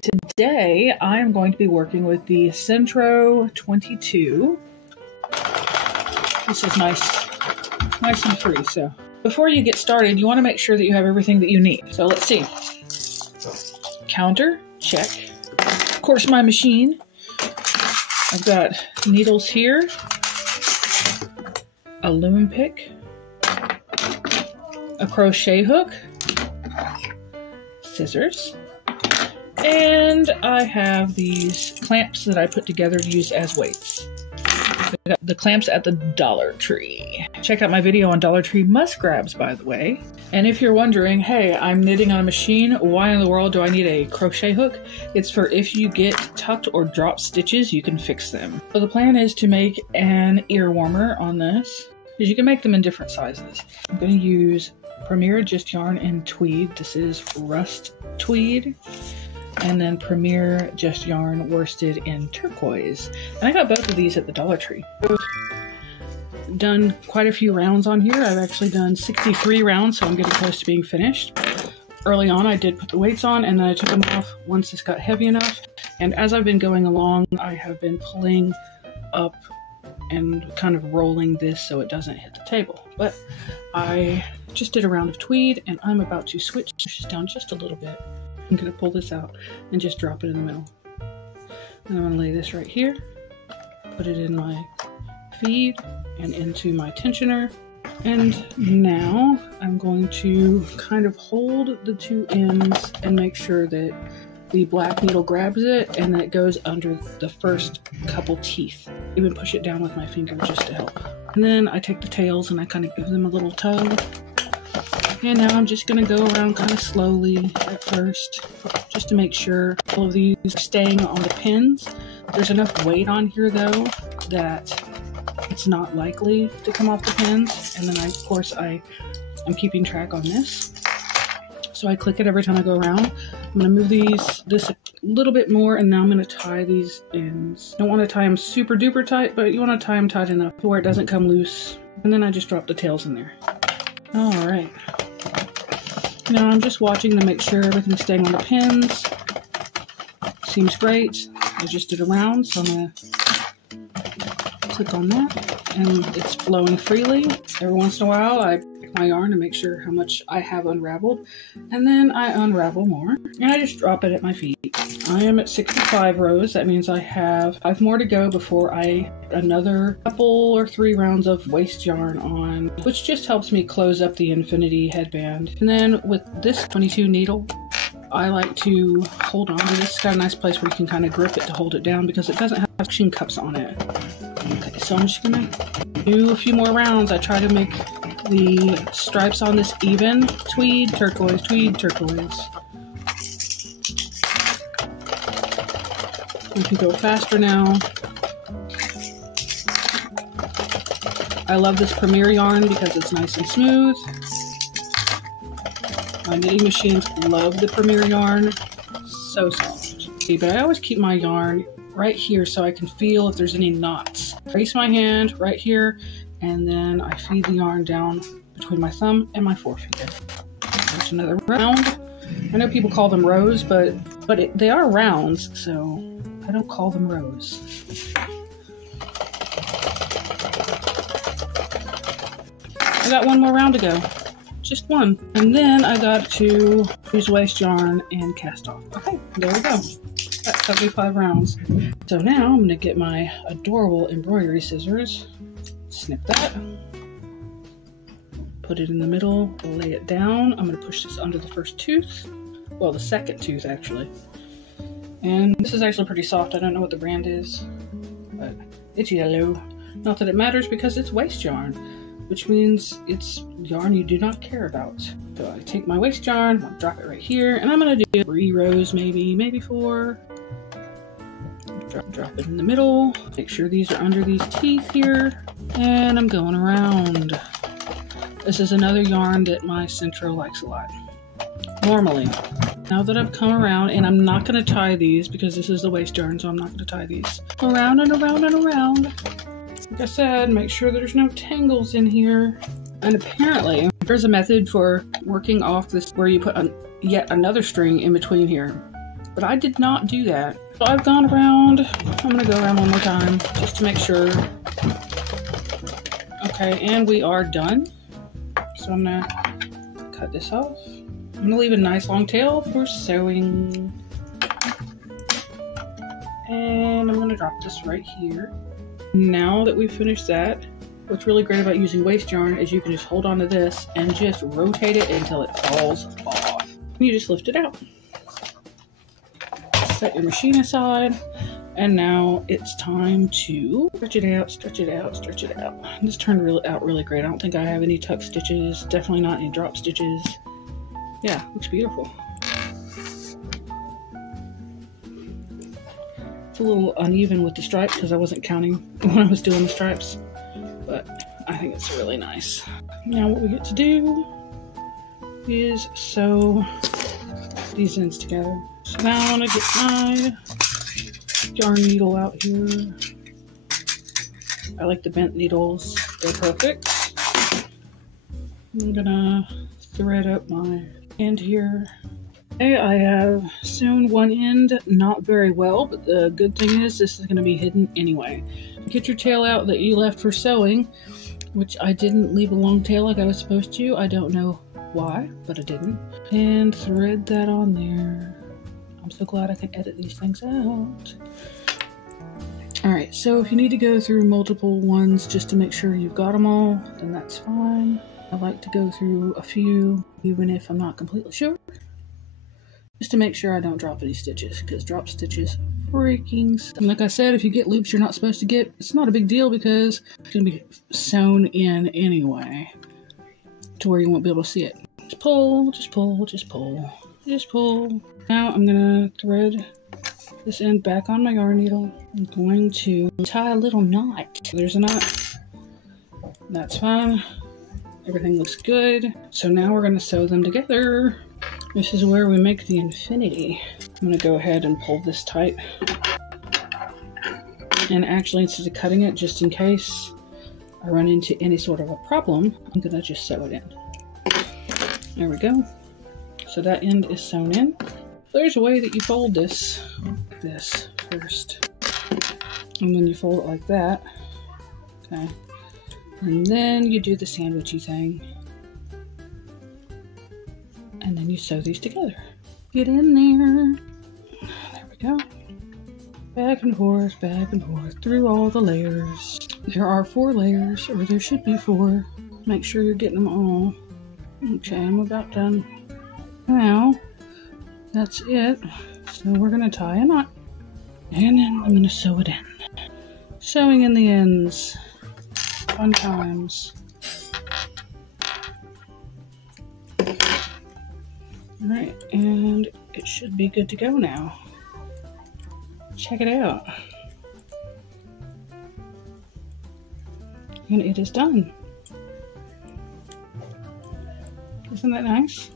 Today I am going to be working with the Sentro 22. This is nice and free. So before you get started, you want to make sure that you have everything that you need. So let's see. Counter, check. Of course, my machine. I've got needles here, a loom pick, a crochet hook, scissors, and I have these clamps that I put together to use as weights. I got the clamps at the Dollar Tree. Check out my video on Dollar Tree must grabs, by the way. And if you're wondering, hey, I'm knitting on a machine, why in the world do I need a crochet hook? It's for if you get tucked or drop stitches, you can fix them. So the plan is to make an ear warmer on this, because you can make them in different sizes. I'm going to use Premier Just Yarn in tweed. This is rust tweed. And then Premier Just Yarn worsted in turquoise. And I got both of these at the Dollar Tree. I've done quite a few rounds on here. I've actually done 63 rounds, so I'm getting close to being finished. Early on, I did put the weights on, and then I took them off once this got heavy enough. And as I've been going along, I have been pulling up and kind of rolling this so it doesn't hit the table. But I just did a round of tweed, and I'm about to switch down just a little bit. I'm going to pull this out and just drop it in the middle. And I'm going to lay this right here, put it in my feed and into my tensioner. And now I'm going to kind of hold the two ends and make sure that the black needle grabs it and that it goes under the first couple teeth. Even push it down with my finger just to help. And then I take the tails and I kind of give them a little tug. And now I'm just going to go around kind of slowly at first, just to make sure all of these are staying on the pins. There's enough weight on here though that it's not likely to come off the pins. And then of course I'm keeping track on this. So I click it every time I go around. I'm going to move this a little bit more, and now I'm going to tie these ends. Don't want to tie them super duper tight, but you want to tie them tight enough to where it doesn't come loose. And then I just drop the tails in there. All right. Now I'm just watching to make sure everything's staying on the pins. Seems great. I just did a round, so I'm going to click on that, and it's flowing freely. Every once in a while I pick my yarn to make sure how much I have unraveled, and then I unravel more, and I just drop it at my feet. I am at 65 rows. That means I have 5 more to go before I another couple or 3 rounds of waste yarn on, which just helps me close up the infinity headband. And then with this 22 needle, I like to hold on to this. It's got a nice place where you can kind of grip it to hold it down because it doesn't have suction cups on it. Okay, so I'm just gonna do a few more rounds. I try to make the stripes on this even. Tweed, turquoise, tweed, turquoise. We can go faster now. I love this Premier yarn because it's nice and smooth. My knitting machines love the Premier yarn. So soft. But I always keep my yarn right here so I can feel if there's any knots. Place my hand right here, and then I feed the yarn down between my thumb and my forefinger. There's another round. I know people call them rows, but they are rounds, so I don't call them rows. I got one more round to go. Just one. And then I got to use waste yarn and cast off. Okay, there we go. That's 75 rounds. So now I'm going to get my adorable embroidery scissors. Snip that. Put it in the middle, lay it down. I'm going to push this under the first tooth. Well, the second tooth actually. And this is actually pretty soft. I don't know what the brand is, but it's yellow. Not that it matters because it's waste yarn, which means it's yarn you do not care about. So I take my waste yarn, I'll drop it right here, and I'm going to do 3 rows, maybe 4. Drop it in the middle. Make sure these are under these teeth here, and I'm going around. This is another yarn that my Sentro likes a lot. Normally. Now that I've come around, and I'm not going to tie these because this is the waste yarn, so I'm not going to tie these. Around and around and around. Like I said, make sure there's no tangles in here. And apparently, there's a method for working off this where you put yet another string in between here. but I did not do that. So I've gone around. I'm gonna go around one more time just to make sure. Okay, and we are done. So I'm gonna cut this off. I'm gonna leave a nice long tail for sewing. And I'm gonna drop this right here. Now that we've finished that, what's really great about using waste yarn is you can just hold on to this and just rotate it until it falls off. You just lift it out. Set your machine aside, and now it's time to stretch it out, stretch it out, stretch it out. This turned out really great. I don't think I have any tuck stitches, definitely not any drop stitches. Yeah, looks beautiful. It's a little uneven with the stripes because I wasn't counting when I was doing the stripes, but I think it's really nice. Now what we get to do is sew these ends together. So now I'm gonna get my yarn needle out here. I like the bent needles, they're perfect. I'm gonna thread up my end here. Okay, I have sewn one end not very well, but the good thing is this is gonna be hidden anyway. Get your tail out that you left for sewing, which I didn't leave a long tail like I was supposed to. I don't know why, but I didn't. And thread that on there. I'm so glad I can edit these things out. Alright, so if you need to go through multiple ones just to make sure you've got them all, then that's fine. I like to go through a few, even if I'm not completely sure. Just to make sure I don't drop any stitches, because drop stitches freaking suck. And like I said, if you get loops you're not supposed to get, it's not a big deal because it's going to be sewn in anyway, to where you won't be able to see it. Just pull, just pull, just pull, just pull. Now I'm gonna thread this end back on my yarn needle. I'm going to tie a little knot. There's a knot. That's fine. Everything looks good. So now we're gonna sew them together. This is where we make the infinity. I'm gonna go ahead and pull this tight. And actually, instead of cutting it, just in case I run into any sort of a problem, I'm gonna just sew it in. There we go. So that end is sewn in. There's a way that you fold this first. And then you fold it like that. Okay. And then you do the sandwichy thing. And then you sew these together. Get in there. There we go. Back and forth through all the layers. There are 4 layers, or there should be 4. Make sure you're getting them all. Okay, I'm about done. Now, that's it. So we're gonna tie a knot. And then I'm gonna sew it in. Sewing in the ends. Fun times. Alright, and it should be good to go now. Check it out. And it is done. Isn't that nice?